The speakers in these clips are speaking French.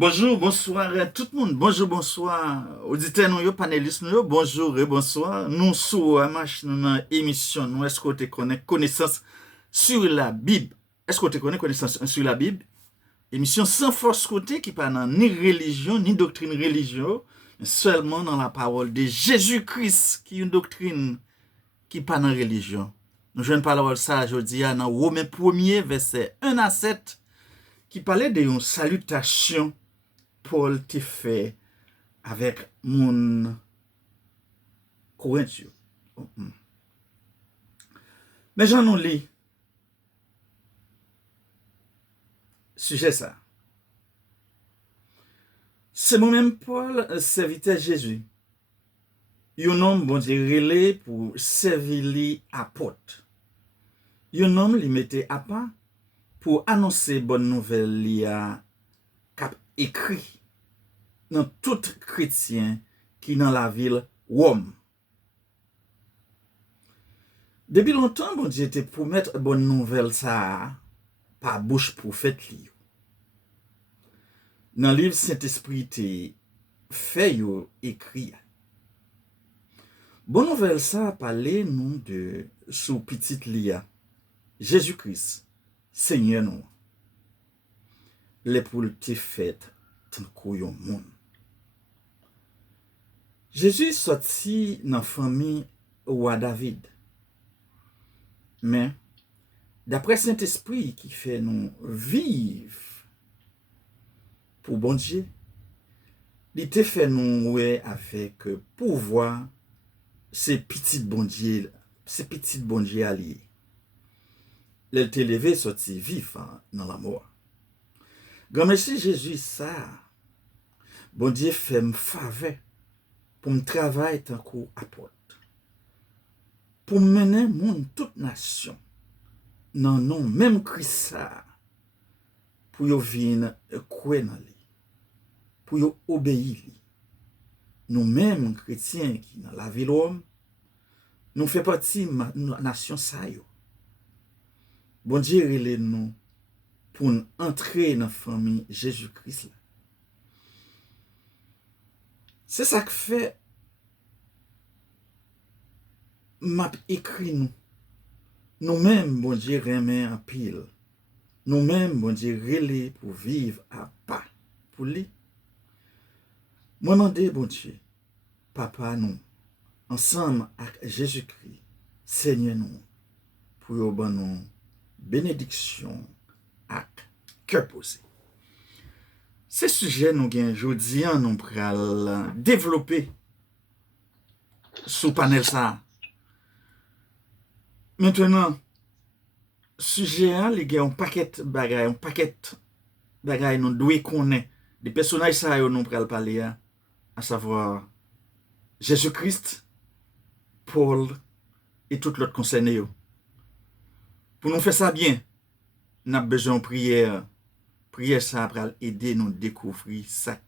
Bonjour, bonsoir à tout le monde. Bonjour, bonsoir, auditeurs nous, yo, panélistes nous, yo. Bonjour et bonsoir. Nous sommes dans émission, nous, est-ce que tu connais connaissance sur la Bible? Est-ce que tu connais connaissance sur la Bible? Émission sans force côté qui parle ni religion, ni doctrine religieuse, mais seulement dans la parole de Jésus-Christ, qui est une doctrine qui parle dans religion. Nous jouons parole ça aujourd'hui dans Romains 1er, verset 1 à 7, qui parlait de une salutation Paul te fait avec mon Corinthiens. Mais j'en ai lu sujet ça. C'est moi-même Paul, serviteur Jésus. Un homme, bon Dieu, relé pour servir apôtre. Un homme, lui mettait à part pour annoncer bonne nouvelle li a cap écrit dans tout chrétien qui dans la ville Rome. Depuis longtemps, bon Dieu était pour mettre bonne nouvelle ça par bouche prophète li. Dans le livre Saint-Esprit te fait yo écrit. Bonne nouvelle ça parler nous de sous petite lia Jésus-Christ Seigneur nous. Les pour te fait tant qu'on monde. Jésus sorti dans famille roi David. Mais d'après Saint-Esprit qui fait nous vivre pour bon Dieu, il te fait nous ouais avec pouvoir ces petites bon Dieu alliés. Il te levé sorti vif dans la mort. Grand merci Jésus ça. Bon Dieu fait me faveur pour me travailler tant qu'apôtre. Pour mener monde toute nation. Non, même Christ ça. Pour yo vinn croire dans lui. Pour yo obéir lui. Nous mêmes chrétiens qui dans la ville Rome, nous fait partie de la nation ça yo. Bon Dieu relè nous pour entrer dans la famille Jésus-Christ. C'est ça que fait m'a écrit nous. Nous-mêmes, bon Dieu, remet en pile. Nous-mêmes, bon Dieu, relè pour vivre à pas pour lui. Moi, demandé, bon Dieu, papa, nous, ensemble avec Jésus-Christ, Seigneur, nous, pour yo ban nous bénédiction ak cœur posé. Ce sujet nous gain jodi nous pral développer sous panel ça. Maintenant, sujet li gen un paquet bagay nous doit connaître des personnages ça yo nous pral parler à savoir Jésus-Christ, Paul et tout l'autre concerné yo. Pour nous faire ça bien, nous avons besoin de prière. Prière ça pral aider nous découvrir ça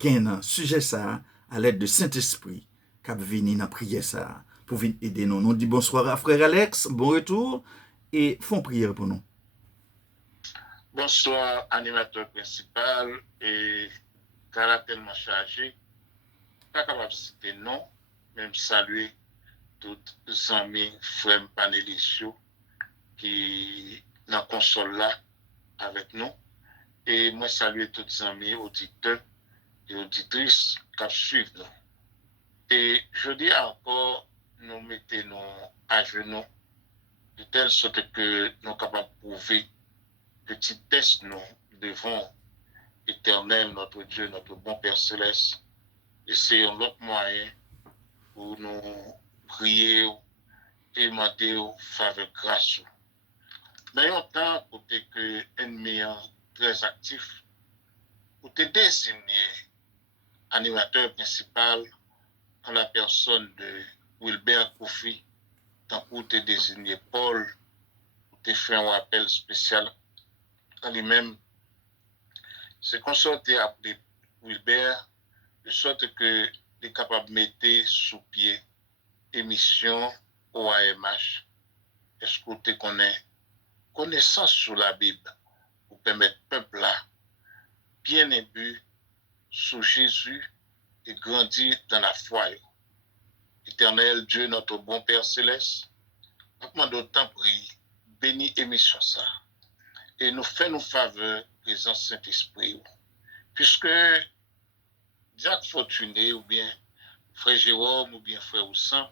gain sujet ça à l'aide de Saint-Esprit qui vini dans prière ça pour venir aider nous. Nous dit bonsoir à frère Alex, bon retour et font prière pour nous. Bonsoir, animateur principal et caractèrement chargé. Pas capable de citer non, même saluer tous les amis, frères panélistes qui dans la console là avec nous. Et moi saluer tous les amis auditeurs et auditrices qui suivent nous. Et je dis encore, nous mettons à genoux de telle sorte que nous sommes capables de prouver petit test nous devant éternel, notre Dieu, notre bon Père Céleste. Et c'est un autre moyen pour nous prier et demander faveur grâce. Dans un temps, côté que ennemi très actif, pour te désigner animateur principal en la personne de Wilbert Kofi, tant pour te désigner Paul, pour te faire un appel spécial à lui-même. C'est qu'on sorte appelé Wilbert, de sorte que est capable de mettre sous pied émission OAMH. Est-ce que tu connais connaissance sur la Bible pour permettre au peuple là, bien imbu, sur Jésus et grandir dans la foi. Éternel Dieu, notre bon Père Céleste, comment d'autant prie, bénis émission ça. Et nous fait nos faveurs, présent Saint-Esprit. Puisque Jacques Fortuné, ou bien Frère Jérôme, ou bien Frère Oussan,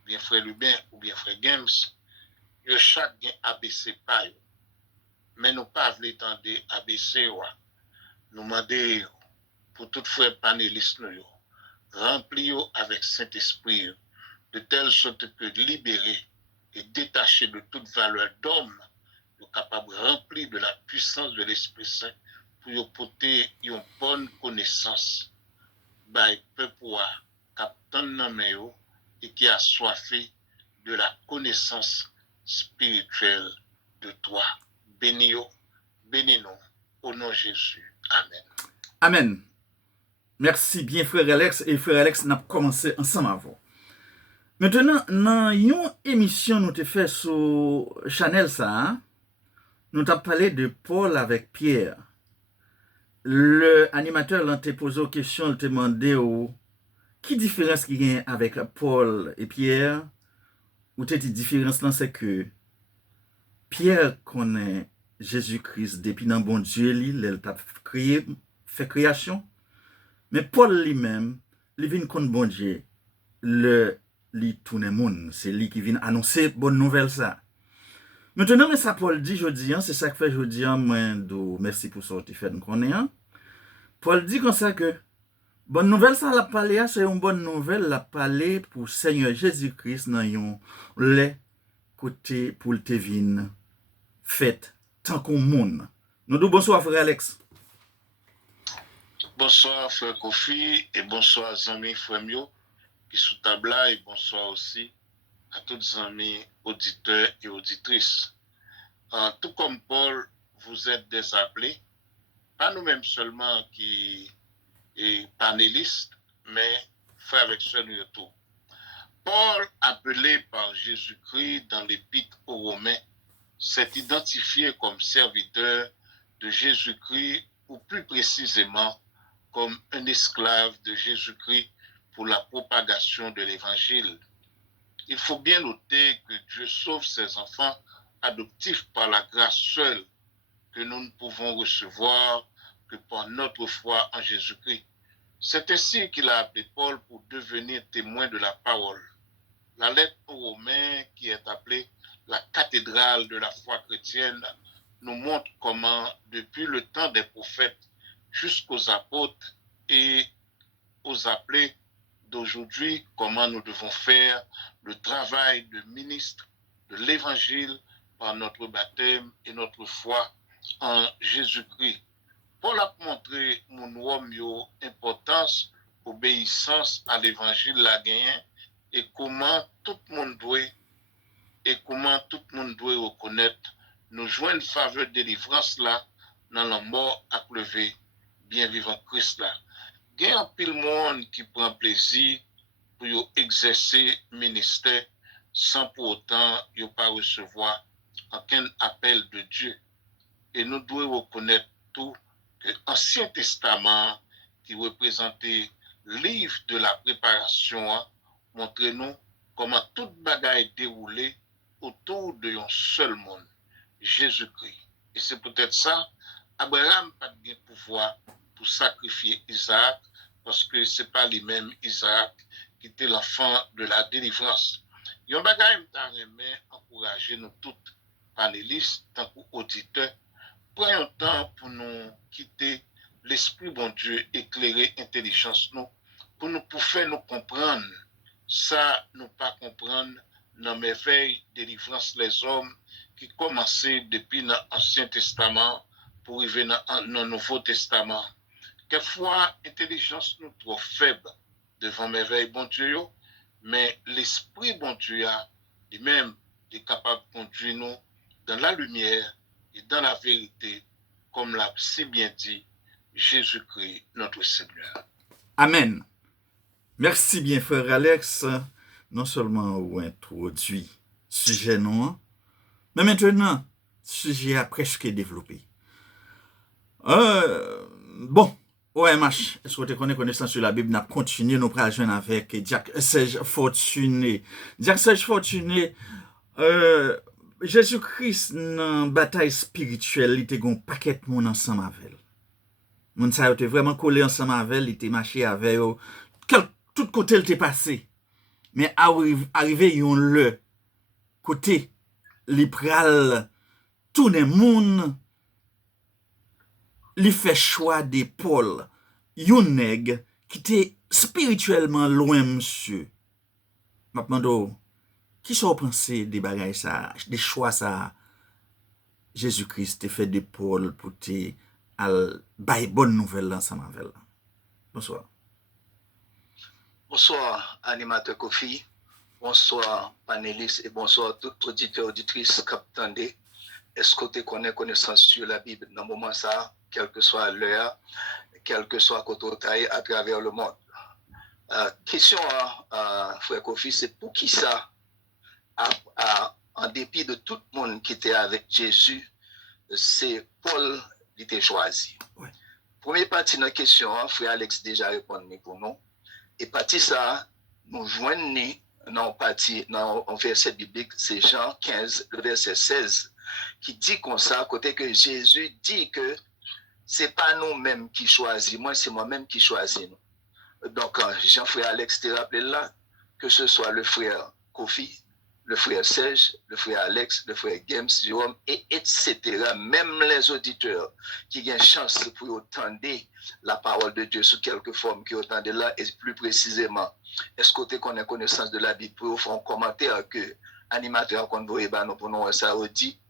ou bien Frère Lubin, ou bien Frère Games, yo chaque gen ABC pa yo. Mais nous pas vle tande ABC wa. Nous demander pour tout frère panéliste nous yo, rempli yo avec Saint-Esprit yo, de telle sorte que libéré et détaché de toute valeur d'homme, yo capable rempli de la puissance de l'Esprit Saint pour yo porter une bonne connaissance by peuple cap tan nan men yo et qui a soifé de la connaissance spirituelle de toi. Bénis-nous, bénis-nous, au nom de Jésus. Amen. Amen. Merci bien, frère Alex. Et frère Alex, n'a commencé ensemble avant. Maintenant, dans une émission nous te fait sur Chanel ça, nous t'avons parlé de Paul avec Pierre. Le animateur l'a te posé une question, il te demandé qui différence qu'il y a avec Paul et Pierre. Ou te dit différence là, c'est que Pierre connaît Jésus-Christ depuis dans bon Dieu, il t'a créé, fait création. Mais Paul lui-même, il vient contre bon Dieu, li tourne monde, c'est lui qui vient annoncer bonne nouvelle ça. Maintenant, mais ça Paul dit jodi, c'est ça que fait jodi, moi do merci pour ça tu fait nous connaît. Paul dit comme ça que bonne nouvelle ça la parler, c'est une bonne nouvelle la parler pour Seigneur Jésus-Christ dans yon les côté pour te vin fait tant qu'on monde. Nous disons bonsoir frère Alex. Bonsoir frère Kofi et bonsoir amis frère Mio qui sous table là et bonsoir aussi à tous les amis auditeurs et auditrices. Tout comme Paul, vous êtes des appelés, pas nous-mêmes seulement qui est panélistes, mais frères avec sœurs nous tout. Paul, appelé par Jésus-Christ dans l'Épître aux Romains, s'est identifié comme serviteur de Jésus-Christ ou plus précisément comme un esclave de Jésus-Christ pour la propagation de l'Évangile. Il faut bien noter que Dieu sauve ses enfants adoptifs par la grâce seule que nous ne pouvons recevoir que par notre foi en Jésus-Christ. C'est ainsi qu'il a appelé Paul pour devenir témoin de la parole. La lettre aux Romains, qui est appelée la cathédrale de la foi chrétienne, nous montre comment, depuis le temps des prophètes jusqu'aux apôtres et aux appelés d'aujourd'hui, comment nous devons faire le travail de ministre de l'Évangile par notre baptême et notre foi en Jésus-Christ. Paul a montré mon importance, obéissance à l'Évangile la gagné et comment tout le monde doit reconnaître nous jouons une faveur de délivrance là dans la mort à lever bien vivant Christ là. Il y a un pile monde qui prend plaisir pour exercer ministère sans pour autant ne pas recevoir aucun appel de Dieu. Et nous devons reconnaître tout que l'Ancien Testament, qui représentait le livre de la préparation, montre nous comment toute bagaille déroulée autour de un seul monde, Jésus-Christ. Et c'est peut-être ça, Abraham n'a pas de pouvoir pour sacrifier Isaac, parce que ce n'est pas lui-même Isaac qui était l'enfant de la délivrance. Il y a un bagage qui m'a encouragé nous tous, panélistes, tant qu'auditeurs, prenons temps pour nous quitter l'Esprit bon Dieu, éclairer l'intelligence nous, pour faire nous comprendre. Ça, nous pas comprendre dans merveille délivrance les hommes qui commençaient depuis l'Ancien Testament pour arriver dans le Nouveau Testament. Quelquefois, l'intelligence nous trop faible devant merveille bon Dieu, mais l'Esprit bon Dieu lui-même est capable de conduire nous dans la lumière et dans la vérité, comme l'a si bien dit Jésus-Christ, notre Seigneur. Amen. Merci bien, frère Alex. Non seulement ou introduit sujet non, mais maintenant, sujet a presque développé. Bon, OMH, est-ce que tu connais connaissance sur la Bible, n'a continué nous pral joindre avec Serge Fortuné. Serge Fortuné, Jésus-Christ dans bataille spirituelle, il était gon paquet moun ensemble avec. Moun sa yo te vraiment collé ensemble avec, il était marché avec yo. Tout côté il était passé. Mais arrivé yon le côté li pral tourner moun, li fait choix de Paul, yon nèg qui était spirituellement loin monsieur. M'a demando qui sont pensé des bagages ça, des choix ça Jésus-Christ te fait de Paul pour te al bay bonne nouvelle ensemble avec. Bonsoir. Bonsoir, animateur Kofi. Bonsoir, panélistes et bonsoir, tout auditeur, auditrice, captandé. Est-ce que tu connais connaissance sur la Bible dans le moment ça, quelle que soit l'heure, quel que soit côté à travers le monde? Question, frère Kofi, c'est pour qui ça, en dépit de tout le monde qui était avec Jésus, c'est Paul qui était choisi. Ouais. Première partie de la question, frère Alex déjà répondu pour nous. Et partie ça, nous joignons dans un verset biblique, c'est Jean 15, le verset 16, qui dit comme ça, côté que Jésus dit que c'est pas nous-mêmes qui choisissons, moi c'est moi-même qui choisis nous. Donc, Jean-Frère Alex te rappelé là, que ce soit le frère Kofi, le frère Serge, le frère Alex, le frère James, Jérôme, etc. Même les auditeurs qui ont chance pour entendre la parole de Dieu sous quelque forme qui entendent là, et plus précisément, est-ce que tu connais connaissance de la Bible pour faire un commentaire que l'animateur qu'on voit pour nous, ça dit,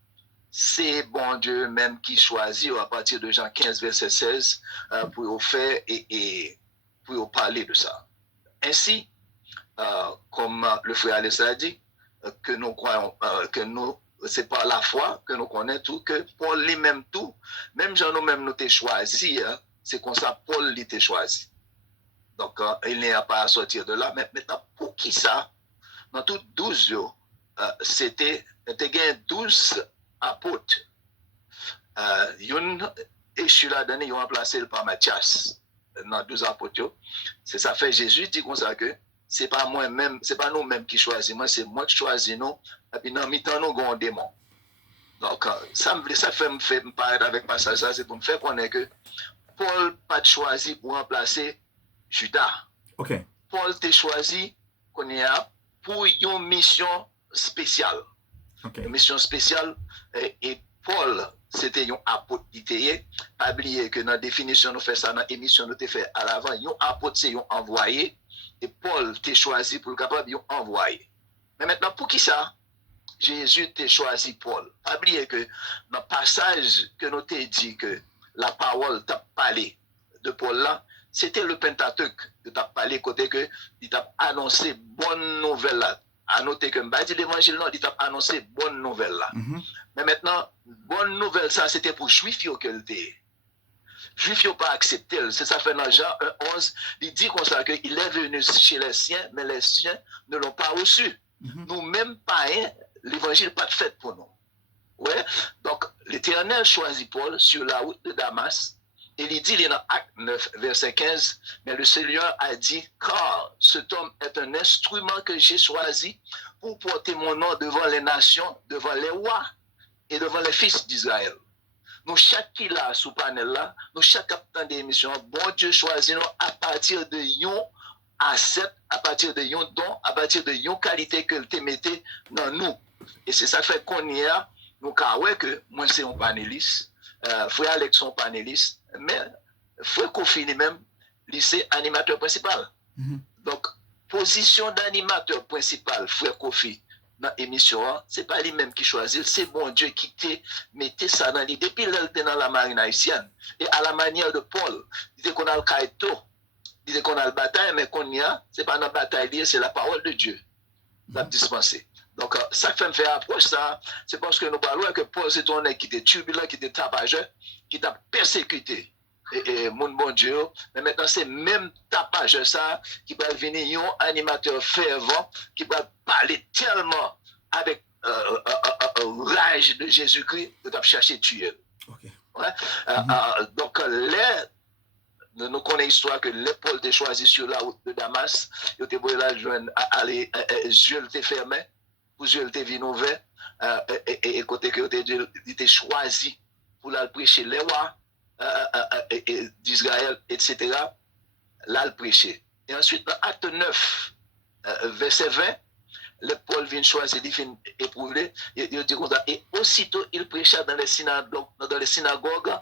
c'est bon Dieu même qui choisit à partir de Jean 15, verset 16, pour faire et pour parler de ça. Ainsi, comme le frère Alex a dit, que nous croyons, c'est par la foi que nous connaissons tout, que Paul lui-même tout, même Jean nous-mêmes nous t'ai choisi, c'est comme ça Paul l'était choisi. Donc, il n'y a pas à sortir de là. Mais maintenant, pour qui ça? Dans tout 12, c'était 12 apôtres. Et je suis là, ils ont remplacé par Matthias dans 12 apôtres. C'est ça fait Jésus dit comme ça que c'est pas moi-même, c'est pas nous-mêmes qui choisissons, c'est moi qui choisis nous, et puis dans mi-temps, nous avons un démon. Donc, ça fait me parler avec passage ça, c'est pour me faire connaître que Paul pas choisi pour remplacer Judas. OK. Paul t'a choisi pour une mission spéciale. Okay. Une mission spéciale, et Paul, c'était un apôtre qui était, pas oublier que dans la définition, nous faisons ça dans l'émission, nous faisons fait à l'avant, un apôtre, c'est un envoyé. Et Paul t'a choisi pour le capable de envoyer. Mais maintenant, pour qui ça? Jésus t'a choisi Paul. Pas oublier que dans le passage que nous t'ai dit que la parole t'a parlé de Paul là, c'était le Pentateuque que t'a parlé côté que il t'a annoncé bonne nouvelle là. À noter que m'a dit l'évangile non, il t'a annoncé bonne nouvelle là. Mais maintenant, bonne nouvelle ça c'était pour juifs que le Juifs n'ont pas accepté. C'est ça fait dans Jean 1:11. Il dit comme ça qu'il est venu chez les siens, mais les siens ne l'ont pas reçu. Nous-mêmes, païens, l'évangile n'est pas fait pour nous. Ouais? Donc, l'Éternel choisit Paul sur la route de Damas. Et il dit dans Acte 9, verset 15, mais le Seigneur a dit, car cet homme est un instrument que j'ai choisi pour porter mon nom devant les nations, devant les rois et devant les fils d'Israël. Nous, chaque qui là, sous panel là, nous, chaque capitaine d'émission, bon Dieu choisit nous à partir de yon asset, à partir de yon don, à partir de yon qualité que te mettez dans nous. Et c'est ça fait qu'on y a, nous, car ouais, que moi, c'est un panéliste, frère Alex, son panéliste, mais frère Kofi lui-même, c'est animateur principal. Donc, position d'animateur principal, frère Kofi, dans l'émission, ce n'est pas lui-même qui choisit, c'est bon Dieu qui te mettait ça dans l'idée. Depuis qu'il était dans la marine haïtienne, et à la manière de Paul, il dit qu'on a le kaito, il dit qu'on a le bataille, mais qu'on y a, ce n'est pas dans la bataille, c'est la parole de Dieu, la dispensée. Donc, ça fait me faire approche, ça, c'est parce que nous parlons que Paul, c'est un qui était turbulent, qui était tapageur, qui t'a persécuté. Et mon bon Dieu, mais maintenant c'est même tapage ça qui va venir un animateur fervent qui va parler tellement avec rage de Jésus-Christ que tu as cherché tuer. Okay. Ouais? Donc nous connaissons l'histoire que les Paul étaient choisi sur la route de Damas. Ils étaient pour la joindre, aller, yeux étaient fermés, pour yeux étaient vus ouverts, et côté que ils étaient choisis pour la prêcher les rois d'Israël, etc. Là, le prêcher. Et ensuite, dans Acte 9, verset 20, le Paul vient choisir, il vient éprouver, il dit comme ça, et aussitôt il prêcha dans les synagogues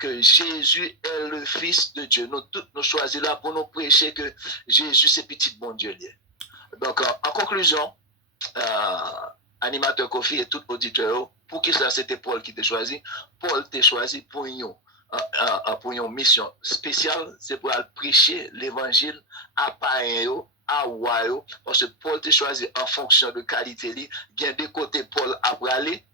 que Jésus est le Fils de Dieu. Nous tous nous choisissons là pour nous prêcher que Jésus c'est petit bon Dieu. Donc, en conclusion, animateur Kofi et tout auditeur, pour qui ça c'était Paul qui t'a choisi? Paul t'a choisi pour une mission spéciale, c'est pour aller prêcher l'évangile à païens, à Wayo, parce que Paul t'a choisi en fonction de qualité. Il y a des côtés Paul a aller,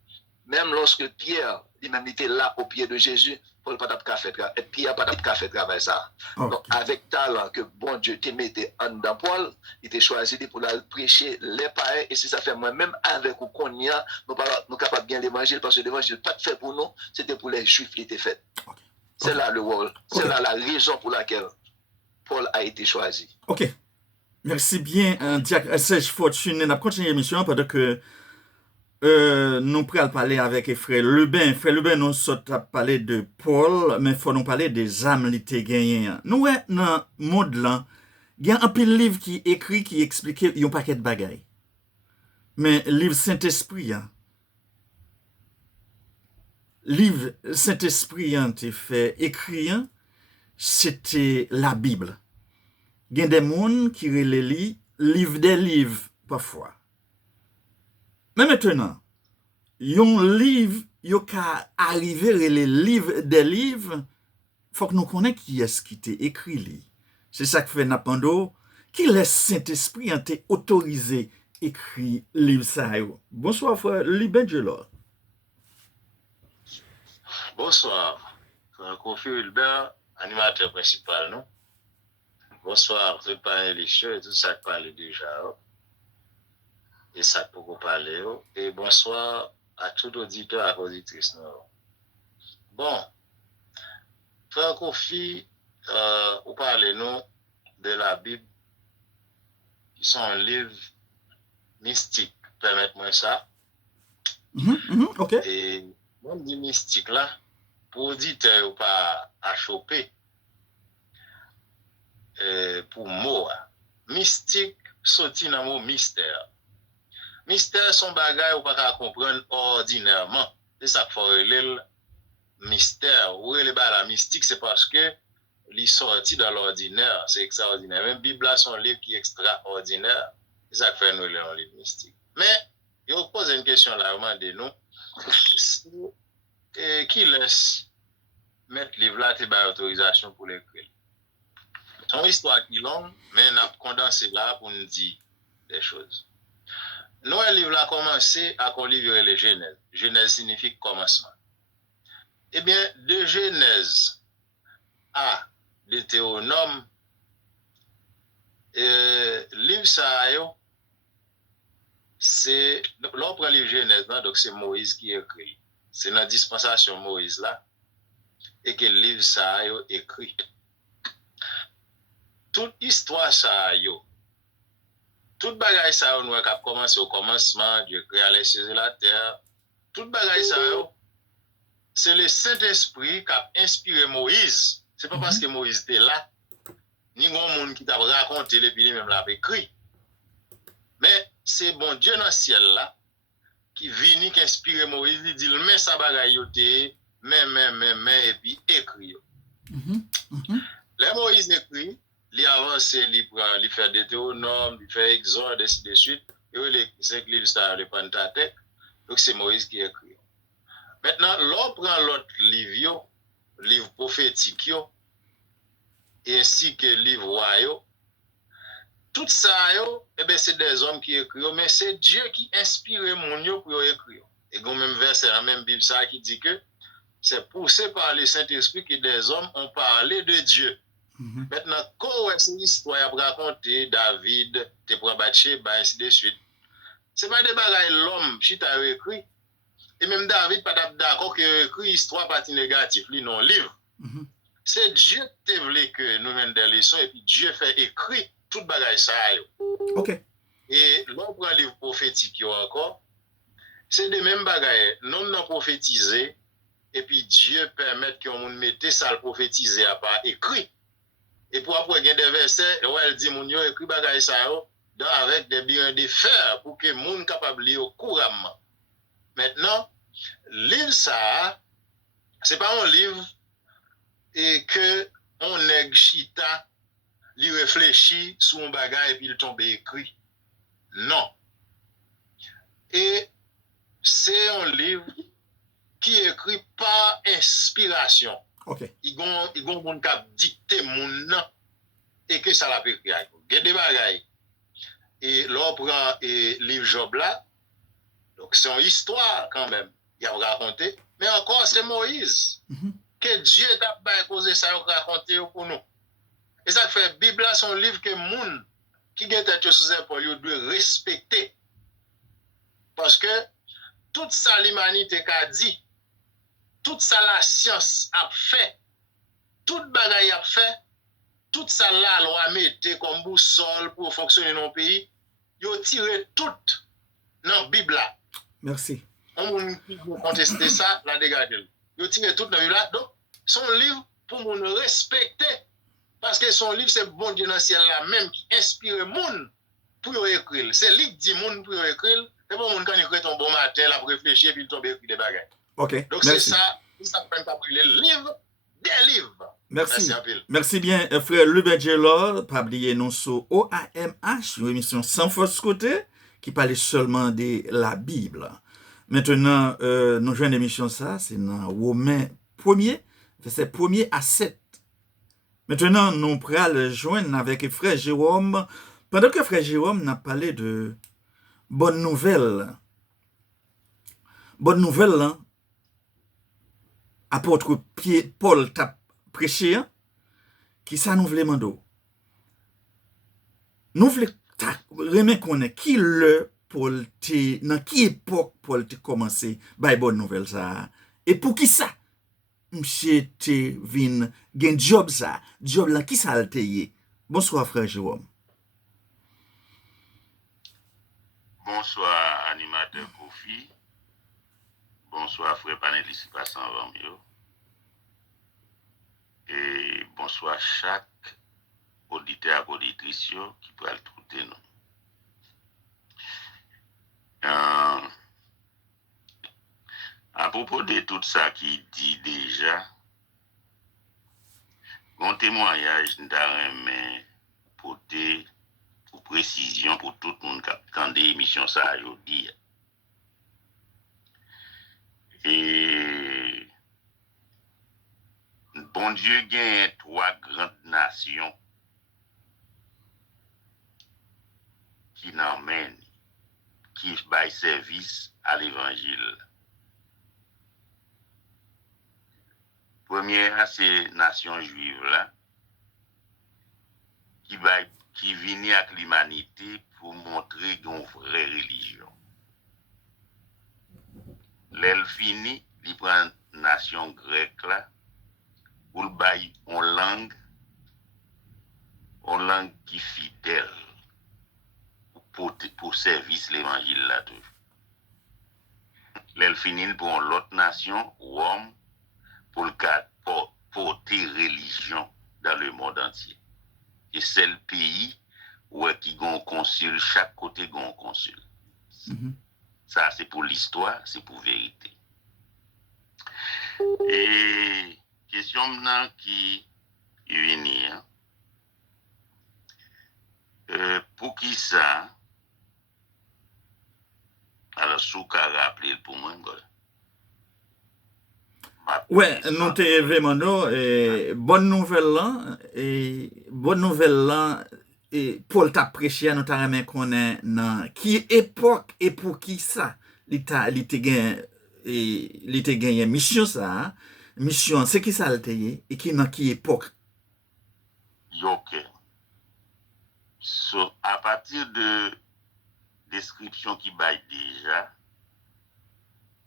même lorsque Pierre, lui-même était là au pied de Jésus, Paul n'a pas fait travail, Pierre n'a pas fait travail ça. Okay. Donc, avec talent que bon Dieu t'a mis en dedans Paul, il t'a choisi pour aller prêcher les païens, et si ça fait moi-même avec ou qu'on y a, nous sommes capables de bien l'évangile, parce que l'évangile n'est pas fait pour nous, c'était pour les Juifs qui était fait. Okay. C'est là le rôle, c'est là la raison pour laquelle Paul a été choisi. Ok. Merci bien, Diacre Serge Fortuné. On va continuer l'émission pendant que nous pourrons parler avec Frère Lebin. Frère Lebin, nous sommes parler de Paul, mais il faut nous parler des âmes qui étaient gagnées. Nous, dans le monde là, il y a un peu de livres qui écrit, qui explique un paquet de bagailles. Mais le livre Saint-Esprit, livre Saint-Esprit, t'es fait écrire, c'était la Bible. Il y a des gens qui relisent livre des livres parfois. Mais maintenant, un livre, il ka arriver les livres des livres, faut que nous connaissions qui est-ce qui t'a écrit. C'est ça que fait Napando, qui laisse Saint-Esprit en te autorisé écrit livre ça. Bonsoir frère Libengelo. Bonsoir, frère Kofi Wilbert, animateur principal, non? Bonsoir, tout panélistes et tout ça qui parle déjà. Et ça pour parler. Et bonsoir à tout auditeur et auditrice. Bon, frère Kofi, vous parlez nous de la Bible, qui sont un livre mystique. Permettez-moi ça. Ok. Et on dit mystique là, pour auditeur ou pas à choper. Pour mot, mystique sorti dans le mot mystère. Mystère son bagage ou pas comprendre ordinairement. C'est ça qu'il faut relire mystère. Ou relire la mystique, c'est parce que il sorti dans l'ordinaire, c'est extraordinaire. Même Bible a son livre qui est extraordinaire. C'est ça qu'il fait nous lire un livre mystique. Mais je vous pose une question là, de nous. Qui laisse mettre le livre là, tu as autorisation pour l'écrire? C'est une histoire qui est longue, mais on a condensé là pour nous dire des choses. Nous, le livre a commencé à livrer les Genèse. Genèse signifie commencement. Eh bien, de Genèse à Deutéronome, livre ça, c'est, l'on prend le livre Genèse, donc c'est Moïse qui écrit. C'est dans la dispensation Moïse là, et que le livre ça écrit. Toute histoire ça toute bagaille ça nous a commencé au commencement, Dieu créa les cieux et la terre. Toute bagaille ça c'est le Saint-Esprit qui a inspiré Moïse. C'est pas parce que Moïse était là, ni grand monde qui t'a raconté les puis même l'a écrit. Mais c'est bon Dieu dans le ciel là qui vient qui inspire Moïse, il dit mais ça bagaille mais et puis écrit. Les Moïse écrit il avance, il fait Deutéronome, il fait Exode, ainsi de suite. Et les 5 livres, ça le Pentateuque. Donc c'est Moïse qui écrit. Maintenant, l'on prend l'autre livre, livre prophétique, ainsi que livre royaux. Tout ça, c'est des hommes qui écrivent, mais c'est Dieu qui inspire mon yo pour écrire. Et il y a même verset dans la même Bible ça qui dit que c'est poussé par le Saint-Esprit que des hommes ont parlé de Dieu. Maintenant, quand c'est l'histoire à raconter David, te pour Bathsheba, ainsi de suite. C'est pas des bagailles l'homme qui t'a écrit. Et même David pas d'accord que écrit histoire partie négative, lui non livre. c'est Dieu qui voulait que nous menions des leçons et puis Dieu fait écrit tout bagage ça. OK. Et l'on prend le livre prophétique encore, c'est de même bagaille. Nous n'avons prophétisé et puis Dieu permet qu'on mette ça le prophétiser à part écrit. Et pour après, il y a des versets, où elle dit, mon yo écrit bagage ça avec des biens de fer pour que les gens capable de lire couramment. Maintenant, livre ça, c'est pas un livre et que on nèg chita, li réfléchit sur un bagage et puis il tombe écrit. Non. Et c'est un livre qui est écrit par inspiration. OK. Il y a un monde qui a dicté mon nom et que ça l'a écrit. Il y a des bagailles. Et là, on prend le livre Job là. Donc, c'est une histoire quand même. Il a raconté. Mais encore, c'est Moïse. Que Dieu t'a causé ça, raconté pour nous. Et ça fait, Bible, c'est un livre que les gens qui ont été sous épaules doivent respecter. Parce que tout ça, l'humanité a dit, tout ça, la science a fait, tout bagaille a fait, tout ça, la loi a mis comme boussole pour fonctionner dans le pays, ils ont tiré tout dans la Bible. Merci. On peut contester ça, la dégager. Ils ont tiré tout dans la Bible. Donc, son livre, pour nous respecter, parce que son livre, c'est bon Dieu dans le ciel là même qui inspire le monde pour écrire. C'est lui qui dit monde pour écrire. C'est pas monde quand il écrit un bon matin, là, pour réfléchir, puis il tombe écrire des bagages. OK. Donc, merci. c'est ça prend pas brûler le livre, des livres. Merci. Merci bien, frère Lubedjelo, pas oublier nous sur OAMH, une émission sans fausse côté, qui parlait seulement de la Bible. Maintenant, nous jouons une émission ça, c'est dans Romains 1er, verset 1er à 7. Maintenant, nous pourrons le joindre avec frère Jérôme, pendant que frère Jérôme n'a parlé de bonne nouvelle. Bonne nouvelle, hein? Apôtre Paul t'a prêché, hein? Qui ça nous voulait demander? Nous voulons remettre qu'on est qui le Paul te, dans qui époque Paul te commencé, by bonne nouvelle ça. Et pour qui ça? Monsieur te vin gen job ça, job là qui ça te yé? Bonsoir frère Jérôme. Bonsoir animateur Kofi. Bonsoir frère panéliste passant avant mieux. Et bonsoir chaque auditeur et auditrice qui peut écouter nous. À propos de tout ça qui dit déjà, mon témoignage n'a pour précision pour tout le monde qui a des émissions ça aujourd'hui. Et bon Dieu gagne 3 grandes nations qui n'emmènent, qui baillent service à l'évangile. Première, c'est nation juive là, qui viennent avec l'humanité pour montrer une vraie religion. L'elle finit, il prend nation grecque là, pour le bail en langue qui fidèle pour service l'évangile là tout. L'elle finit pour l'autre nation, Rome, pour le cas porter religion dans le monde entier. Et c'est le pays où qui a un consul, chaque côté a un consul. Ça, c'est pour l'histoire, c'est pour vérité. Et question maintenant qui est venue, pour qui ça, alors, sous qu'à rappeler pour moi, ouais, nous t'es vraiment bonne nouvelle là, et Paul t'a prêché, nous t'a remis qu'on est dans qui époque et pour qui ça, il t'a gagné mission ça, mission, c'est qui ça le t'a et qui dans qui époque? Ok. So, à partir de description qui baille déjà,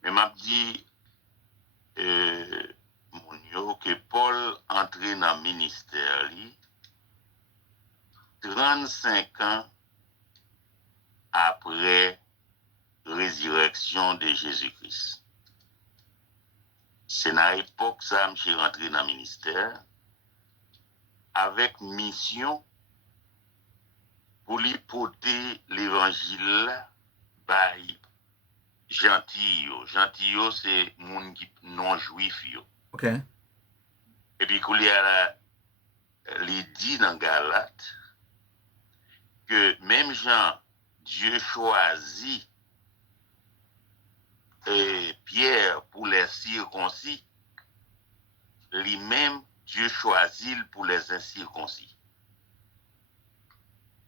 mais m'a dit, moun yo que Paul entré dans le ministère 35 ans après résurrection de Jésus-Christ. C'est dans l'époque ça je suis rentré dans le ministère avec mission pour lui porter l'évangile par gentil. Gentil, c'est moun qui non juif. OK. Et puis, il y a il dit dans Galate que même Jean, Dieu choisit Pierre pour les circoncis, lui-même, Dieu choisit pour les incirconcis.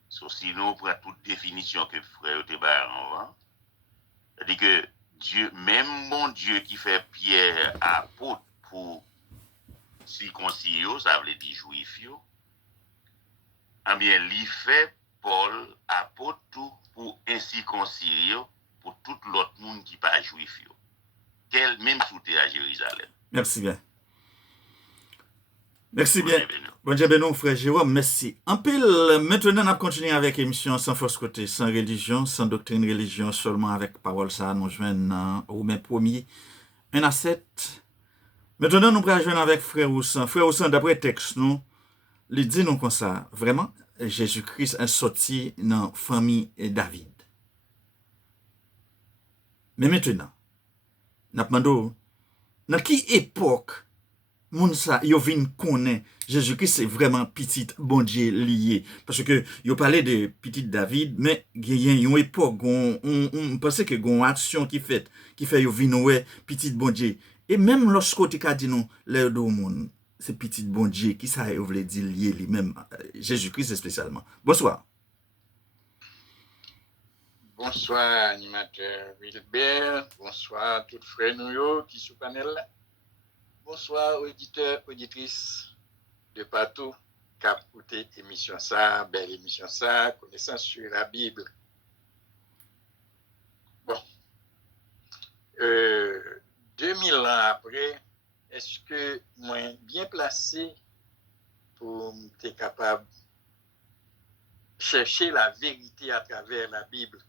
So, si nous prenons toute définition que frère te avant, c'est-à-dire que Dieu, même mon Dieu qui fait Pierre apôtre pour circoncis, ça veut dire juif, eh bien, il fait Paul apôtre pour incirconcis, pour tout l'autre monde qui n'est pas juif. Même sous à Jérusalem. Merci bien. Merci bien. Bon Dieu, ben frère Jérôme, merci. En pile, maintenant, on a continué avec l'émission Sans Force Côté, sans religion, sans doctrine religion, seulement avec parole, ça nous joignent au même premier, 1-7. Maintenant, nous allons joindre avec frère Oussan. Frère Oussan, d'après texte, nous, il dit nous comme ça, vraiment, Jésus-Christ est sorti dans la famille de David. Mais maintenant, nous demandons, dans quelle époque, moun sa yo vin connaît Jésus-Christ c'est vraiment petit bon Dieu lié parce que yo parlé de petit David mais il y a une époque on pensait que gon action qui fait yo vin ouais petit bon Dieu et même lorsqu'on te dit non l'air do monde c'est petit bon Dieu qui ça yo veut dire lié lui-même Jésus-Christ spécialement. Bonsoir. Bonsoir animateur Wilbert, bonsoir tout frère nous qui sous panel là. Bonsoir auditeurs, auditrices de partout qui ont écouté l'émission ça, belle émission ça, connaissance sur la Bible. Bon, 2000 ans après, est-ce que moi bien placé pour être capable de chercher la vérité à travers la Bible?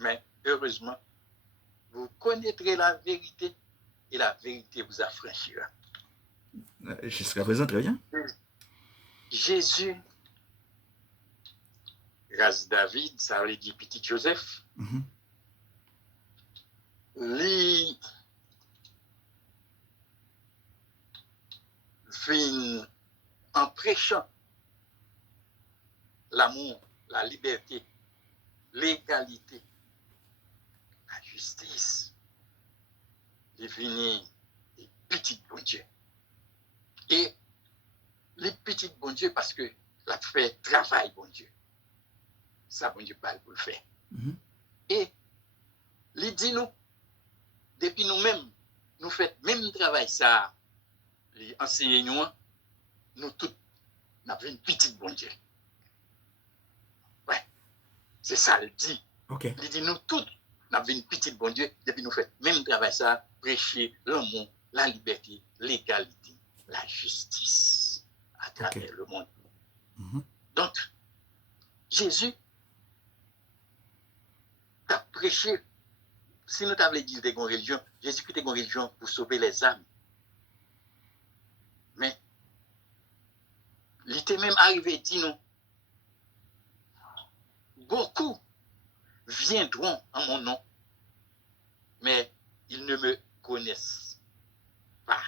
Mais heureusement, vous connaîtrez la vérité et la vérité vous affranchira. Jusqu'à présent, très bien. Jésus, race David, ça veut dire petit Joseph, lui vient en prêchant l'amour, la liberté, l'égalité, la justice. Il vient des petits bon Dieu. Et les petits bon Dieu parce que la fait travail bon Dieu. Ça bon Dieu parle pour le faire. Et il dit nous, depuis nous-mêmes, nous faisons même travail ça, les enseignants, nous tous, nous avons une petite bon Dieu. Ouais, c'est ça le dit. Okay. Il dit nous tous, nous avons une petite bon Dieu, depuis nous faisons même travail ça, prêcher l'amour, la liberté, l'égalité, la justice à travers le monde. Donc, Jésus a prêché, si nous t'avons dit des religions, Jésus qui était une religion pour sauver les âmes. Mais, il était même arrivé, dit non, beaucoup viendront en mon nom, mais ils ne me connaissent pas.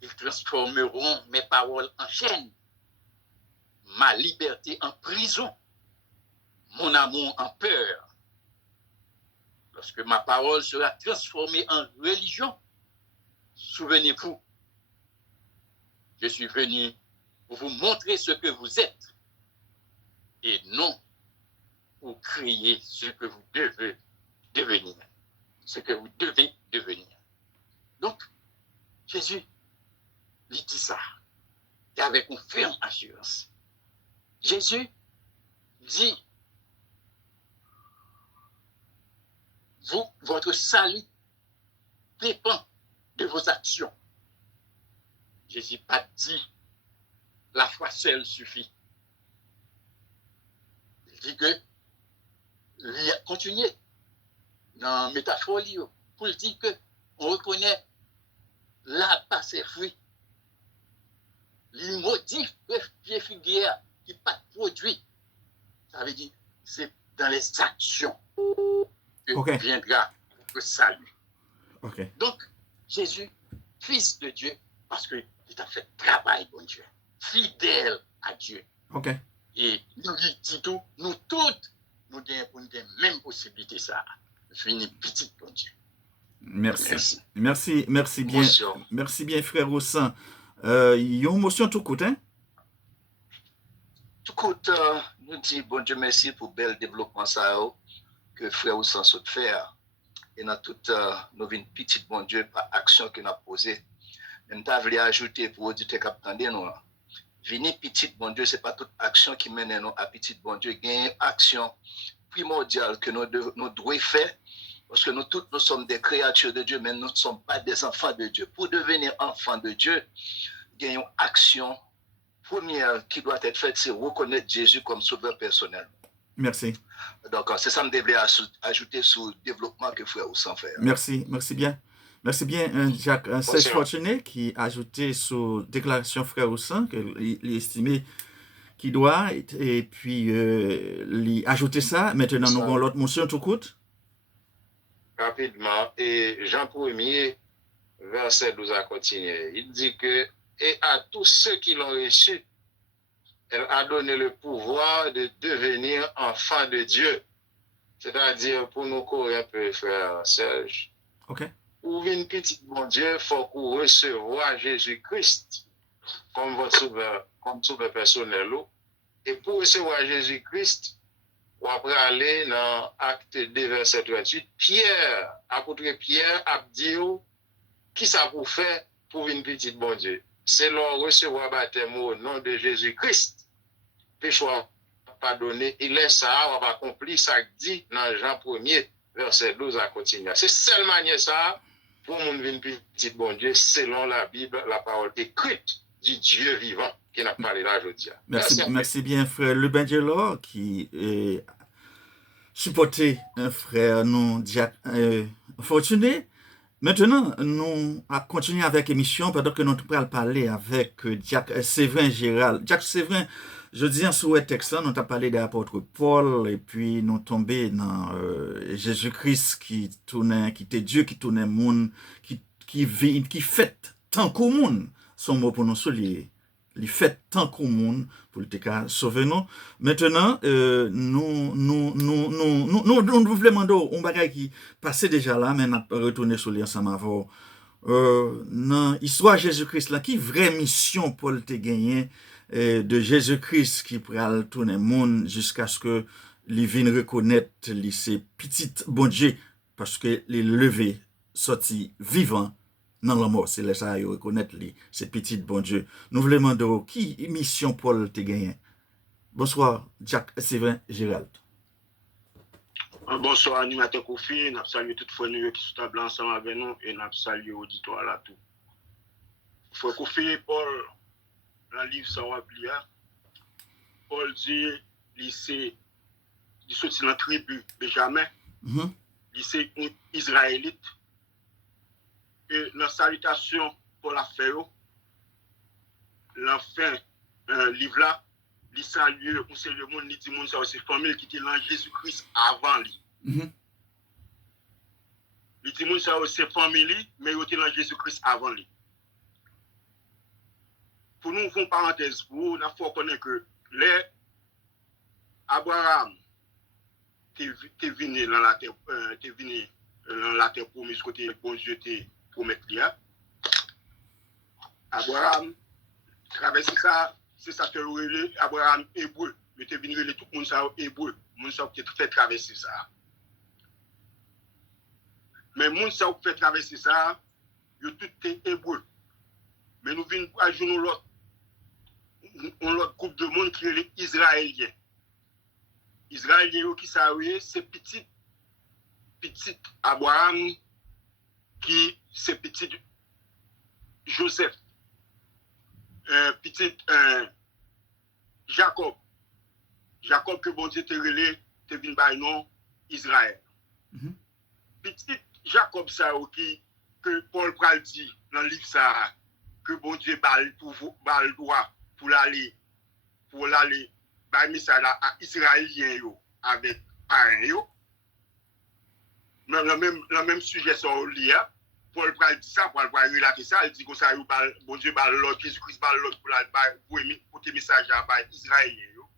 Ils transformeront mes paroles en chaîne, ma liberté en prison, mon amour en peur. Lorsque ma parole sera transformée en religion, souvenez-vous, je suis venu pour vous montrer ce que vous êtes et non pour crier ce que vous devez devenir. Ce que vous devez devenir. Donc, Jésus lui dit ça, et avec une ferme assurance. Jésus dit, votre salut dépend de vos actions. Jésus pas dit la foi seule suffit. Il dit que continuez dans la métaphore pour dire que on reconnaît l'arbre par ses fruits. Il maudit le pied figuier qui n'a pas de produit. Ça veut dire c'est dans les actions que viendra le salut. Okay. Donc, Jésus, fils de Dieu, parce qu'il a fait travail, bon Dieu, fidèle à Dieu. Okay. Et nous dit tout, nous toutes, nous avons la même possibilité, ça. Finir petit, bon Dieu. Merci. Merci bien. Motion. Merci bien, frère Roussan. Il y a une motion tout court, hein? Tout court, nous disons, bon Dieu, merci pour le bel développement ça, que frère Oussan saute faire. Et dans toute nos vies petites, bon Dieu, par action que nous avons posée. Nous avons ajouté pour auditer capitaine nous. Venir petite, bon Dieu, ce n'est pas toute action qui mène nous à petite, bon Dieu. Il y a une action primordiale que nous devons faire. Parce que nous tous, nous sommes des créatures de Dieu, mais nous ne sommes pas des enfants de Dieu. Pour devenir enfant de Dieu, il y a une action première qui doit être faite, c'est reconnaître Jésus comme sauveur personnel. Merci. Donc, c'est ça que je devrais ajouter sur le développement que frère Oussan fait. Merci bien. Merci bien, Jacques Serge Fortuné, qui a ajouté sur déclaration frère Oussan, qu'il estimait qu'il doit, et puis il ajouter ça. Maintenant, nous avons l'autre motion tout court. Rapidement, et Jean 1er, verset 12 à continuer. Il dit que, et à tous ceux qui l'ont reçu, elle a donné le pouvoir de devenir enfants de Dieu. C'est-à-dire, pour nous courir un peu, frère Serge, pour une petite bon Dieu, il faut qu'on recevoir Jésus-Christ comme votre sauveur personnel. Et pour recevoir Jésus-Christ, ou après aller dans Acte 2, verset 38, Pierre, apôtre Pierre, a dit qui ça pour faire pour une petite bon Dieu. C'est leur recevoir baptême au nom de Jésus-Christ. Péché pardonné, il laisse ça, on va accomplir ça dit dans Jean 1er, verset 12 à continuer. C'est seule manière ça pour mon une petite bon Dieu, selon la Bible, la parole écrite du Dieu vivant qui n'a pas parlé là aujourd'hui. Merci bien, frère Lubengelo, qui supporté un frère non Fortuné. Maintenant, nous allons continuer avec l'émission pendant que nous allons parler avec Jacques Séverin Gérald. Jacques Séverin, je dis en sous texte, nous avons parlé de l'apôtre Paul, et puis nous tombés dans Jésus-Christ qui était Dieu, qui tournait le monde, qui fait tant qu'au monde. Son mot pour nous souligner. Il fait tant qu'au monde pour le sauver nous. Maintenant, nous voulons demander un bagage qui passait déjà là, mais nous retourner sur l'ensemble avant. Dans l'histoire de Jésus-Christ, là, qui vraie mission Paul te gagné de Jésus-Christ qui pourrait tourner le monde jusqu'à ce que les viennent reconnaître ces petites bon Dieu parce que les levés sortis vivants dans la mort, c'est là ça reconnaître ces petites bon Dieu. Nous voulons demander qui mission Paul te gagné. Bonsoir, Jacques Séverin Gérald. Bonsoir, animateur Kofi. Nous saluons toutes les gens qui sont tablés ensemble avec nous et nous saluons l'auditoire là tout. Frère Kofi, Paul, dans le livre Sawablia, Paul dit, il sorti dans la tribu Benjamin, il c'est un Israélite. Et la salutation pour la faire, l'enfin livre là, il salue, on sait le monde, il dit monde ça c'est famille qui était dans Jésus-Christ avant lui. Il dit monde ça c'est famille, mais il était dans Jésus-Christ avant lui. Pour nous, faire une parenthèse, pour nous, il faut connaître que les Abraham t'es venu dans la terre promise côté bon Dieu pour mettre là. Abraham traverse ça, c'est ça que Abraham hébreu, il était venu tout le monde ça hébreu, le monde ça qui fait traverser ça. Mais le monde ça qui fait traverser ça, il tout est hébreu. Mais nous venons ajouter l'autre groupe de monde qui est les Israéliens. Israéliens qui savent, c'est petit Abraham qui c'est petit Joseph, petit Jacob que bon Dieu te relé, te vin bay non Israël. Petit Jacob ça qui que Paul pral dit dans le livre ça que bon Dieu bal droit pour l'aller bay message à Israélien yo avec parents yo. Le même sujet sur l'IA, Paul pral dit ça, Paul pral relater ça, il dit que ça bon Dieu bal l'autre, Jésus-Christ bal l'autre pour tes messages à bay Israélien yo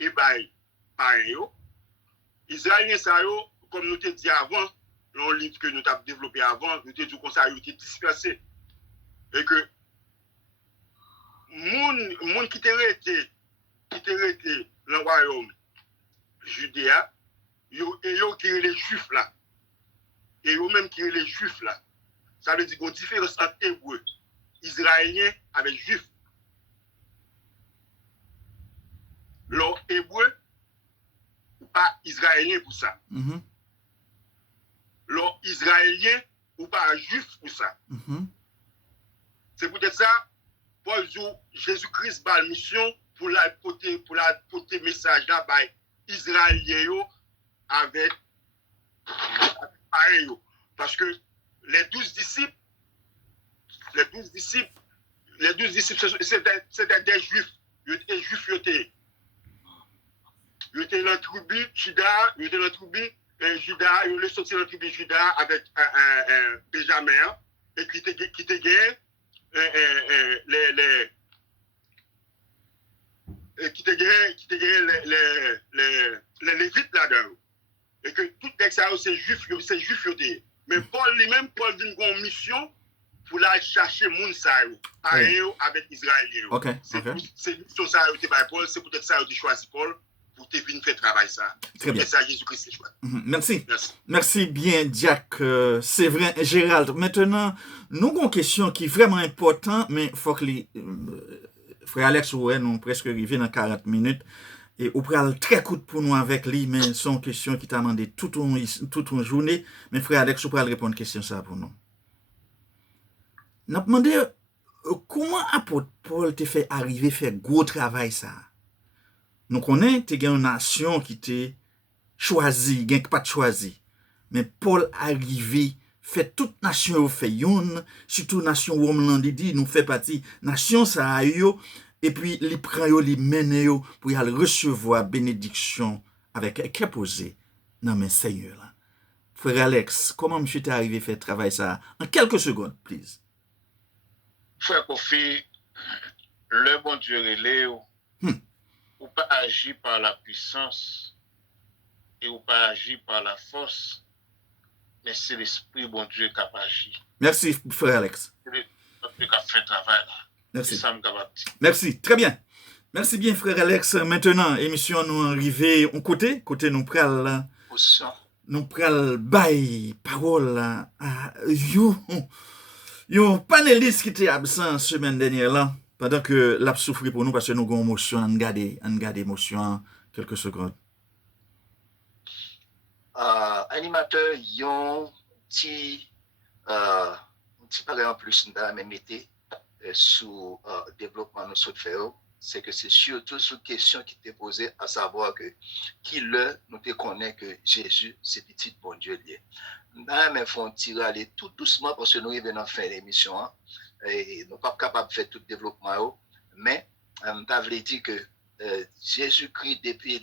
et bay parents yo. Israélien ça yo comme nous te dit avant, dans le livre que nous avons développé avant, nous te dit que ça a été dispersé. Et que moun qui te rete dans le royaume judéa, yo qui est les juifs là. Et yo même qui est les juifs là. Ça veut dire qu'il y a une différence entre hébreux, israéliens avec juifs. L'or hébreu ou pas israélien pour ça. L'or israélien ou pas juif pour ça. C'est peut-être ça, Paul dit Jésus-Christ a la mission pour la porter message là par Israélien avec pareil. Parce que les 12 disciples, c'était des juifs. Ils étaient juifs, ils étaient dans la tribu Juda, ils ont sorti dans la tribu Juda avec un Benjamin, et qui te gagne les Lévites là-dedans. Et que tout texte c'est juif. Mais Paul lui-même, Paul vient une mission pour aller chercher moun sa yo, avec Israël. Okay. C'est mission ça yo te par Paul, c'est peut-être ça yo te choisi Paul pour te venir faire travail ça. Très bien. C'est ça Jésus-Christ choisi. Merci bien Jack, Séverin et Gérald. Maintenant, nous avons une question qui est vraiment importante, mais il faut que les frère Alex ouais, nous presque arrivé dans 40 minutes. Et on prend très court pour nous avec lui, mais c'est une question qui t'a demandé toute une journée. Mais frère Alex, on pourra répondre à une question ça pour nous. Nous avons demandé comment apôtre Paul t'a fait arriver à faire gros travail ça. Nous connaissons que tu as une nation qui t'a choisi, qui pas choisi. Mais Paul arrivé, fait toute nation fait une, surtout nation où on dit nous fait partie nation ça a eu. Et puis, les prend yo, les mène pour y aller recevoir bénédiction avec qui posé dans mes seigneurs là. Frère Alex, comment monsieur t'es arrivé à faire travail ça en quelques secondes, please. Frère Kofi, le bon Dieu relé ou pas agir par la puissance et ou pas agir par la force, mais c'est l'esprit bon Dieu qui a agi. Merci frère Alex. C'est l'esprit qui a fait travail là. Merci. Merci, très bien. Merci bien, frère Alex. Maintenant, émission nous arrivée au côté nous pral bail parole à yo panéliste qui était absent semaine dernière là, pendant que l'a souffri pour nous parce que nous avons émotion, on garde émotion quelques secondes. Animateur, yon petit parler en plus dans la même été. Sous développement nous souhaite faire, c'est que c'est surtout sous question qui t'est posée, à savoir que qui nous te connaît que Jésus c'est petit bon Dieu lié. Dans mais font tirer aller tout doucement parce que nous venons à faire l'émission et nous pas capable de faire tout développement mais t'avais dit que Jésus-Christ depuis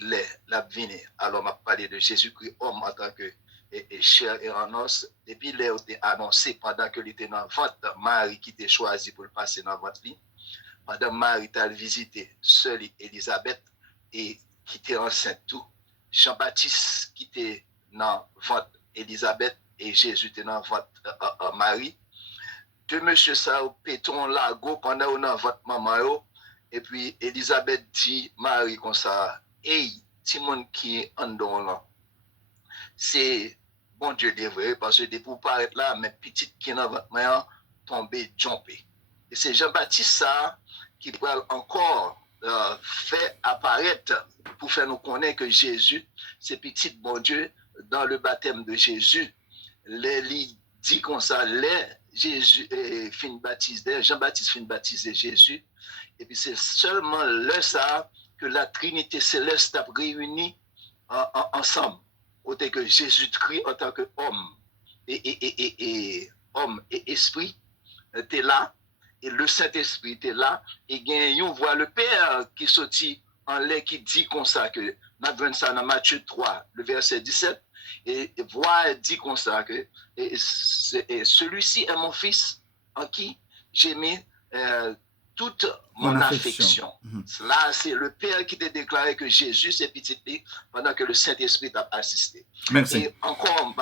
la venue, alors m'a parlé de Jésus-Christ homme en tant que et chair et en os, depuis l'air était annoncé pendant que il était dans votre Marie qui était choisi pour le passer dans votre vie. Pendant Marie t'a visité seule Élisabeth et qui était enceinte tout. Jean-Baptiste qui était dans votre Élisabeth et Jésus était dans votre Marie. Deux monsieur ça péton lago pendant dans votre maman et puis Élisabeth dit Marie comme ça, hey, Timon qui est en don là. C'est bon Dieu est vrai, parce que pour paraître là, mes petites qui dans votre main tombé, jumpé. Et c'est Jean-Baptiste ça qui va encore fait apparaître pour faire nous connaître que Jésus, c'est petit bon Dieu, dans le baptême de Jésus, les dit comme ça, les Jésus fin baptisé, Jean-Baptiste fin baptisé Jésus. Et puis c'est seulement là ça que la Trinité céleste a réuni ensemble. Côté que Jésus-Christ en tant qu'homme et homme et esprit était là, et le Saint-Esprit était là, et on voit le Père qui sortit en l'air qui dit comme ça, que nous avons ça dans Matthieu 3, le verset 17, et voix dit comme ça, que celui-ci est mon fils en qui j'ai mis toute mon affection. Là, c'est le Père qui t'a déclaré que Jésus c'est petit pendant que le Saint-Esprit t'a assisté. Merci. Et encore,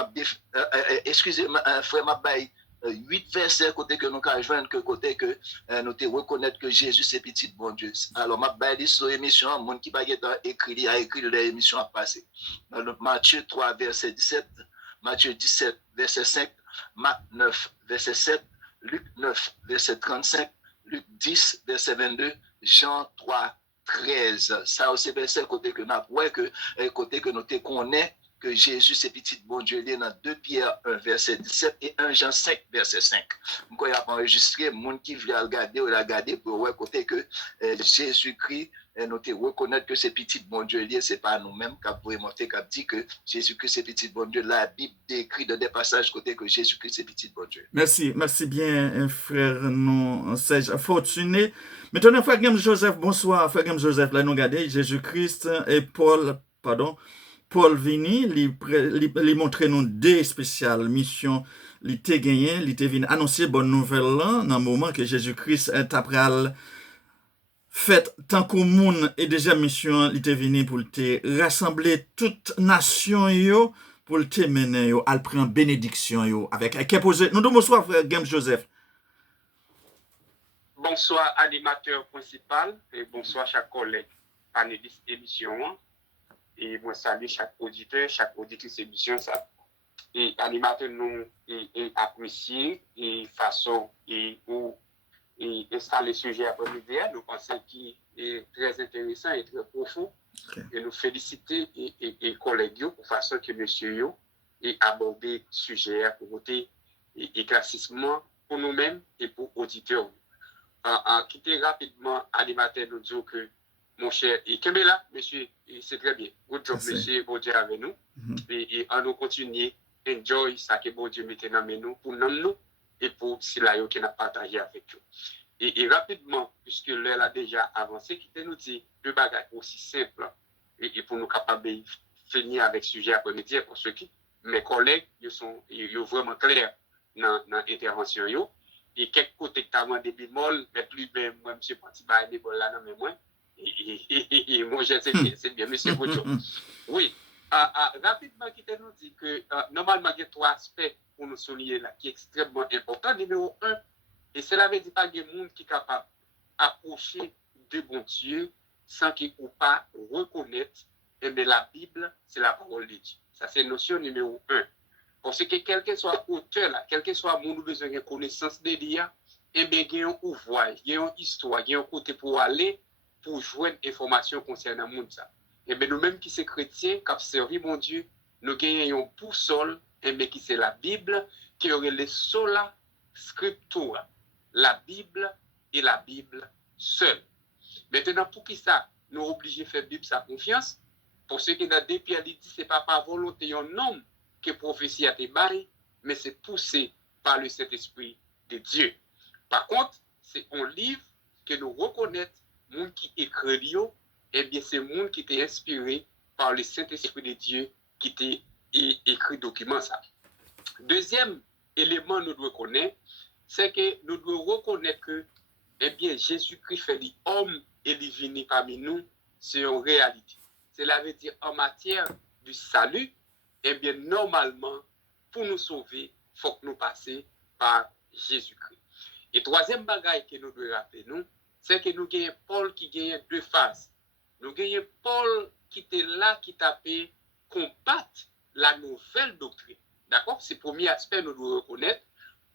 excusez-moi, frère Mabaye, 8 versets côté que nous avons joindre que côté que nous te reconnaître que Jésus c'est petit bon Dieu. Alors Mabaye sur émission, monde qui pas écrit a écrit l'émission à passer. Dans Matthieu 3 verset 17, Matthieu 17 verset 5, Marc 9 verset 7, Luc 9 verset 35, Luc 10 verset 22, Jean 3 13. Ça aussi verset côté que nous côté que nous te connaît que Jésus c'est petit bon Dieu lié dans 2 Pierre 1 verset 17 et 1 Jean 5 verset 5. Quand il a enregistré monde qui veut regarder ou regarder pour voir côté que Jésus-Christ nous te reconnaître que c'est petit bon Dieu lié, c'est pas nous-mêmes qui avons monté qui dit que Jésus-Christ c'est petit bon Dieu. La Bible décrit dans des passages côté que Jésus-Christ c'est petit bon Dieu. Merci bien frère non Serge Fortuné. Maintenant frère Gam Joseph, bonsoir frère Gam Joseph, là nous regardez Jésus-Christ et Paul Vini, li montre nous deux spéciales missions, li te gagné, li te vini annoncer bonne nouvelle là, dans le moment que Jésus-Christ est après fait tant qu'au monde et déjà mission, li te vini pour te rassembler toute nation yo, pour te mener yo, al prendre bénédiction yo, avec posé. Nous bonsoir frère Gam Joseph. Bonsoir animateur principal et bonsoir chaque collègue panéliste émission. Et moi salue chaque auditeur, chaque auditrice émission ça. Et animateur nous et apprécier et façon et ou et installer le sujet après-midi, nous pensons qu'il est très intéressant et très profond. Okay. Et nous féliciter et collègues pour façon que monsieur yo et aborder le sujet pour voter éclaircissement pour nous-mêmes et pour auditeurs. Quitter rapidement animateur nous dit que mon cher, et Kembela, monsieur, c'est très bien. Good job, monsieur, bon Dieu avec nous. Et on nous continue, enjoy ça que bon Dieu mette dans nous pour nous et pour Silayo qui n'a partagé avec nous. Et rapidement, puisque l'heure a déjà avancé, qui nous dit deux bagages aussi simples et pour nous capables de finir avec le sujet après-midi pour ceux qui, mes collègues, ils sont vraiment clairs dans l'intervention. Et quelques côtés que tu as demandé des bémols, mais plus bien, moi, monsieur Pantiba, des bémols là, non, mais moi. Et moi, c'est bien, monsieur Boudjo. Oui, rapidement, qui nous dit que normalement, il y a 3 aspects pour nous souligner là, qui est extrêmement important. Numéro 1, et cela veut dire pas qu'il y a des gens qui sont capables d'approcher de bon Dieu sans qu'ils ou pas reconnaître, mais la Bible, c'est la parole de Dieu. Ça, c'est notion numéro 1. Parce que quel que soit l'auteur, quel que soit mon besoin de connaissance de Dieu, et bien, il y a un ouvrage, il y a une histoire, il y a un côté pour aller pour joindre information concernant le monde. Et bien, nous-mêmes qui sommes chrétiens, qui avons servi mon Dieu, nous gagnons une boussole, et qui c'est la Bible, qui aurait les sola scriptura, la Bible et la Bible seule. Maintenant, pour qui ça, nous obligés de faire Bible sa confiance, pour ce qui est dans des Pierre dit, ce n'est pas par volonté d'un homme que prophétie a été baillée, mais c'est poussé par le Saint-Esprit de Dieu. Par contre, c'est un livre que nous reconnaissons, monde qui écrit, eh bien, c'est monde qui était inspiré par le Saint-Esprit de Dieu qui était écrit document ça. Deuxième élément nous devons connaître, c'est que nous devons reconnaître que, eh bien, Jésus-Christ fait l'homme et divin parmi nous, c'est une réalité. Cela veut dire en matière du salut, eh bien, normalement, pour nous sauver, il faut que nous passions par Jésus-Christ. Et troisième bagaille que nous devons rappeler, nous, c'est que nous gagnons Paul qui gagne 2 phases. Nous gagnons Paul qui était là, qui tapait combattre la nouvelle doctrine. D'accord? C'est le premier aspect nous devons reconnaître.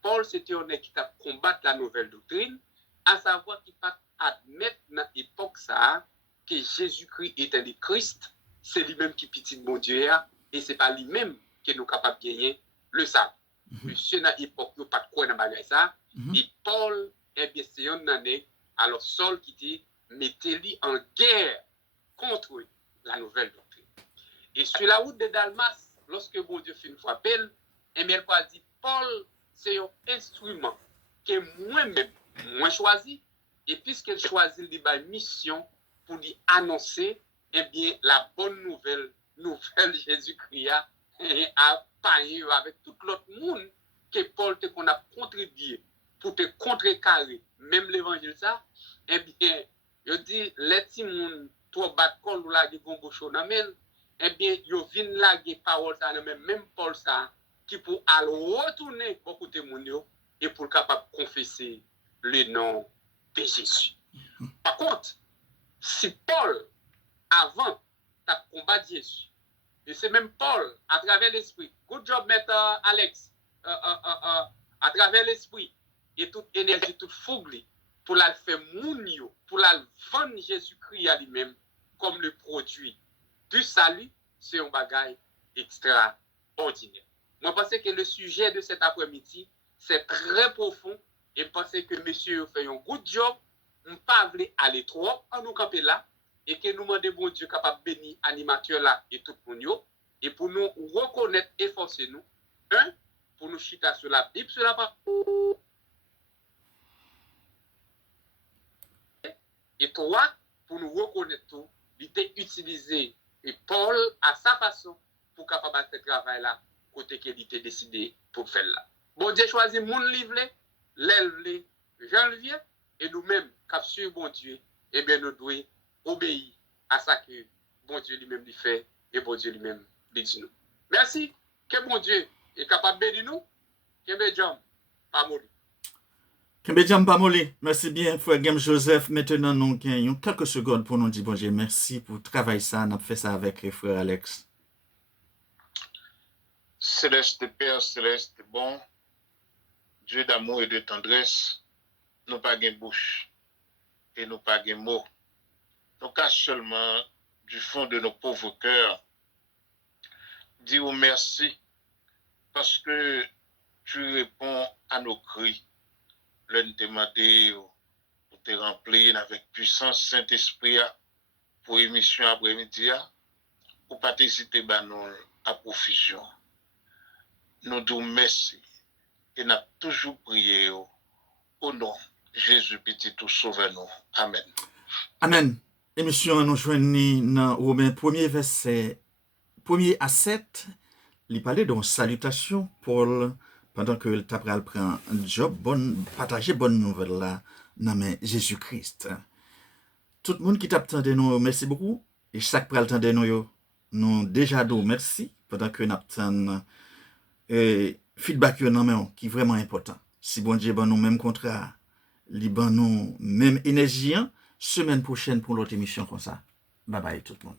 Paul, c'était un qui t'a combattre la nouvelle doctrine, à savoir qu'il ne peut pas admettre dans l'époque ça, que Jésus-Christ était le Christ, c'est lui-même qui petit mon Dieu, et ce n'est pas lui-même qui est nous capable de gagner le salut. monsieur dans l'époque, il pas de quoi dans bagage ça. Et Paul, eh bien, c'est un année, alors Saul qui dit, mettez-lui en guerre contre la nouvelle doctrine. Et sur la route de Dalmas, lorsque bon Dieu fait une fois appel, eh bien, il dit, Paul, c'est un instrument que moi-même, moi choisi, et puisqu'il choisit la mission pour lui annoncer, eh bien, la bonne nouvelle Jésus-Christ a païen avec tout l'autre monde que Paul te qu'on a contribué pour te contrecarrer, même l'évangile ça, eh bien, je dis, les petits monde, toi, bat col ou la gombo chaud eh bien, yo vin la parole ça, même Paul ça, qui pour aller retourner beaucoup de monde et pour capable confesser le nom de Jésus. Par contre, si Paul, avant, t'a combattu Jésus, et c'est même Paul, à travers l'esprit, good job, maître Alex, à travers l'esprit, et toute énergie, toute fougue, pour la faire mounio, pour la vendre Jésus-Christ à lui-même, comme le produit du salut, c'est un bagage extraordinaire. Moi, je pense que le sujet de cet après-midi, c'est très profond, et je pense que monsieur fait un good job. On ne pas aller trop en nous camper là et que nous demandons bon Dieu capable de bénir animateur là et tout le monde et pour nous reconnaître et forcer nous pour nous chiter sur la Bible sur la parole et trois pour nous reconnaître tout il était utilisé et Paul à sa façon pour capable faire ce travail là côté qu'il était décidé pour faire là. Bon Dieu choisit mon livre l'élève janvier et nous-mêmes, quand sur bon Dieu, eh bien, nous devons obéir à ça que bon Dieu lui-même lui fait et bon Dieu lui-même lui dit nous. Merci. Que bon Dieu est capable de bénir nous. Kembejam, pas moli. Kembejam, pas moli. Merci bien, frère Game Joseph. Maintenant, nous avons quelques secondes pour nous dire bon Dieu. Merci pour le travail ça. On a fait ça avec frère Alex. Céleste Père, Céleste bon, Dieu d'amour et de tendresse. Nous pas de bouche et nous pas de mots. Nous cache seulement du fond de nos pauvres cœurs dire merci parce que tu réponds à nos cris. L'un te demandé pour te remplir avec puissance Saint-Esprit pour émission après-midi ou pas t'hésiter à profusion. Nous disons merci et nous toujours prié au nom Jésus petit tout sauve-nous. Amen. Amen. Émission nous joignons dans Romains 1er verset 1er à 7. Il parlait d'une salutation Paul pendant que le tabral prend un job partager bonne nouvelle là dans Jésus-Christ. Tout le monde qui t'attend nous merci beaucoup et chaque pral attend nous déjà do merci pendant que nous attend feedback qui est vraiment important. Si bon Dieu bon nous même contrat Liban nous même énergie semaine prochaine pour l'autre émission comme ça. Bye bye tout le monde.